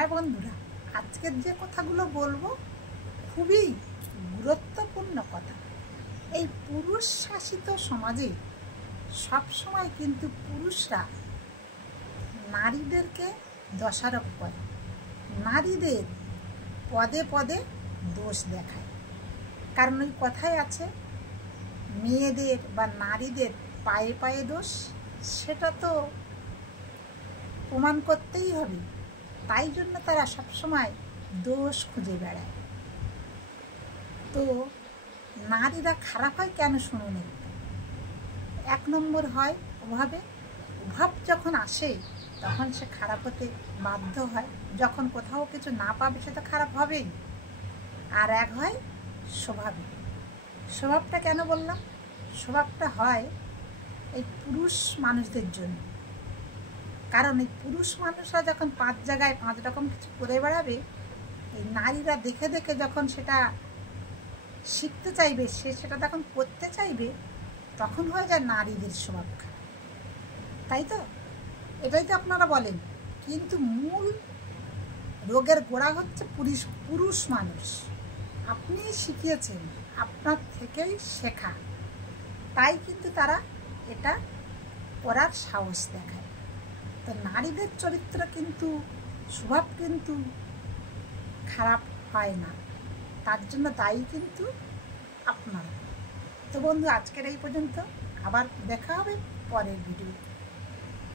হ্যাঁ বন্ধুরা, আজকের যে কথাগুলো বলবো খুবই গুরুত্বপূর্ণ কথা। এই পুরুষ শাসিত সমাজে সবসময় কিন্তু পুরুষরা নারীদেরকে দোষারোপ করে, নারীদের পদে পদে দোষ দেখায়। কারণ ওই কথাই আছে, মেয়েদের বা নারীদের পায়ে পায়ে দোষ, সেটা তো প্রমাণ করতেই হবে। তাই জন্য তারা সবসময় দোষ খুঁজে বেড়ায়। তো নারীরা খারাপ হয় কেন শুনুন একটু। এক নম্বর হয় অভাব যখন আসে তখন সে খারাপ হতে বাধ্য হয়। যখন কোথাও কিছু না পাবে সে তো খারাপ হবেই। আর এক হয় স্বভাবটা কেন বললাম? স্বভাবটা হয় এই পুরুষ মানুষদের জন্য। কারণ এই পুরুষ মানুষরা যখন 5 জায়গায় 5 রকম কিছু করে বেড়াবে, এই নারীরা দেখে দেখে যখন সেটা শিখতে চাইবে, সেটা যখন করতে চাইবে, তখন হয়ে যায় নারীদের স্বভাব খারাপ। তাই তো? এটাই তো আপনারা বলেন। কিন্তু মূল রোগের গোড়া হচ্ছে পুরুষ মানুষ। আপনি শিখিয়েছেন, আপনার থেকেই শেখা, তাই কিন্তু তারা এটা করার সাহস দেখায়। তো নারীদের চরিত্র কিন্তু, স্বভাব কিন্তু খারাপ হয় না, তার জন্য দায়ী কিন্তু আপনারা। তো বন্ধু, আজকের এই পর্যন্ত, আবার দেখা হবে পরের ভিডিও।